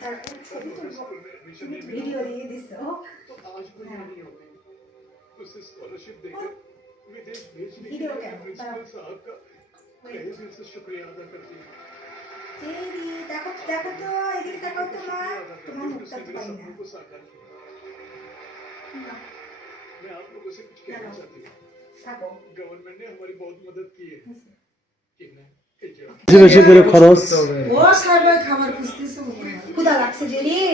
তারপর ছবি তুলবো, তুমি ভিডিও দিয়ে দিছো। ভিডিও কেন দেখো দেখো তো, এদিকে দেখো তোমার তোমার মুখটা তো পাই না। मैं आप लोगों से कुछ कहना चाहती हूँ। गवर्नमेंट ने हमारी बहुत मदद की है। বেশি করে খরচ ও সাহেব খাবার খুঁজতেছে, ক্ষুধা লাগছে যে রে,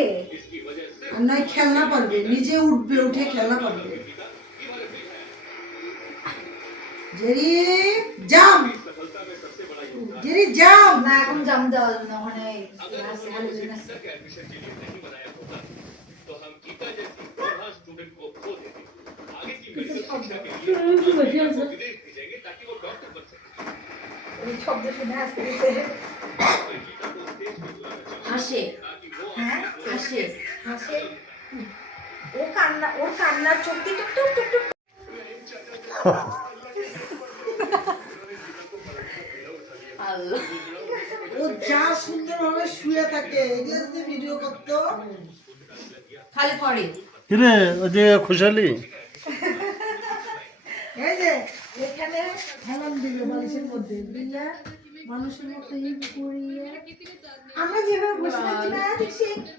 আর নাই খেলনা পারবে, নিজে উঠবে, উঠে খেলনা পারবে। জেরি জাম, জেরি জাম না, এখন জাম দেওয়া যাবে না, ওখানে শব্দ শুনে আসতেছে, হাসে, হ্যাঁ হাসে হাসে, ও কান্না, ওর কান্নার চোখ দিয়ে টুক টুক টুক টুক। ও যা সুন্দরভাবে শুয়ে থাকে, এগুলো যদি ভিডিও করতো খালি পড়ে কিরে, ওই যে খুশালি এই যে এখানে হেলান দিবে বালিশের মধ্যে বিল্লা, মানুষের মতো ইট করিয়ে আমরা যেভাবে বসে থাকি না,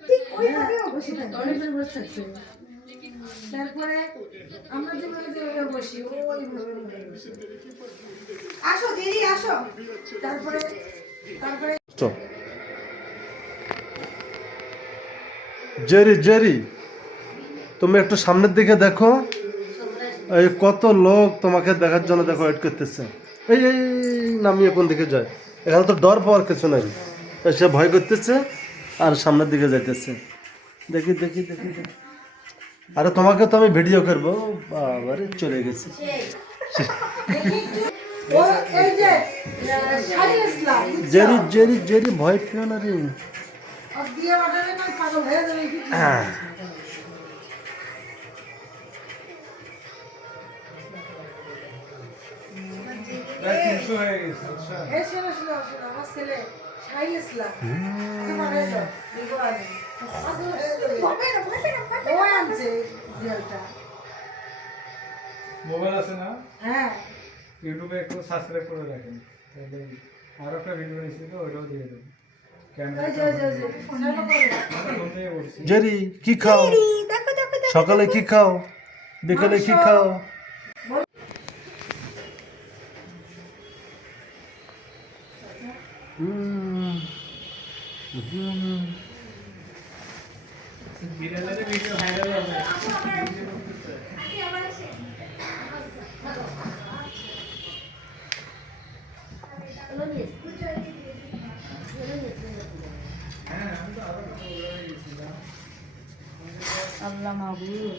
ঠিক ওইভাবে বসে থাকি, অনেকবার বসে থাকছে। তারপরে আমরা যেভাবে বসি ওইভাবে বসে। আসো দিদি আসো, তারপরে তারপরে জেরি জেরি তুমি একটু সামনের দিকে দেখো, এই কত লোক তোমাকে দেখার জন্য দেখো ওয়েট করতেছে। এই এই নামিয়ে কোন দিকে যায়, এখানে তো ডর পাওয়ার কিছু নাই, সে ভয় করতেছে আর সামনের দিকে যাইতেছে। দেখি দেখি দেখি দেখি, আরে তোমাকে তো আমি ভিডিও করবো, বাবারে চলে গেছে। জেরি জেরি জেরি ভয় পেও না রে। মোবাইল আছে না, হ্যাঁ ইউটিউবে একটু সাবস্ক্রাইব করে রাখেন, আর একটা ভিডিও নিয়েছি তো ওইটাও দিয়ে দেবো। জেরি কি খাও, সকালে কি খাও, বিকালে কি খাও? ভিডিও ভাইরাল হবে। Allah Mahbub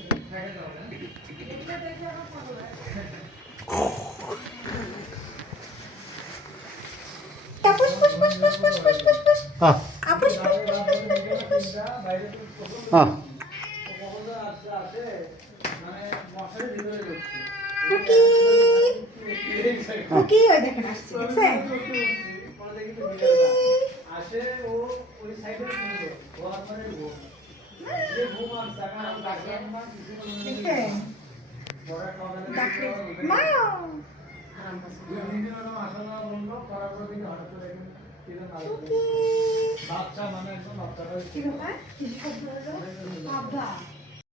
push push push push push push push push push push push push push push push. কুকি কুকি ওই দেখেন আসছে, দেখছেন কুকি আসে, ও ওই সাইডে শুনলো ওর মানে ও যে ঘুম আসছে, এখন আমি ডাকলাম না কিছু দেখেন বড় খাওয়া ডাকলে মা আরাম পাচ্ছে দিন আসলে বললো করার পর দিন হঠাৎ করে একদম কিরকম কুকি বাচ্চা মানে একদম বাচ্চাটা কি ব্যাপার, কি শব্দ হলো বাবা।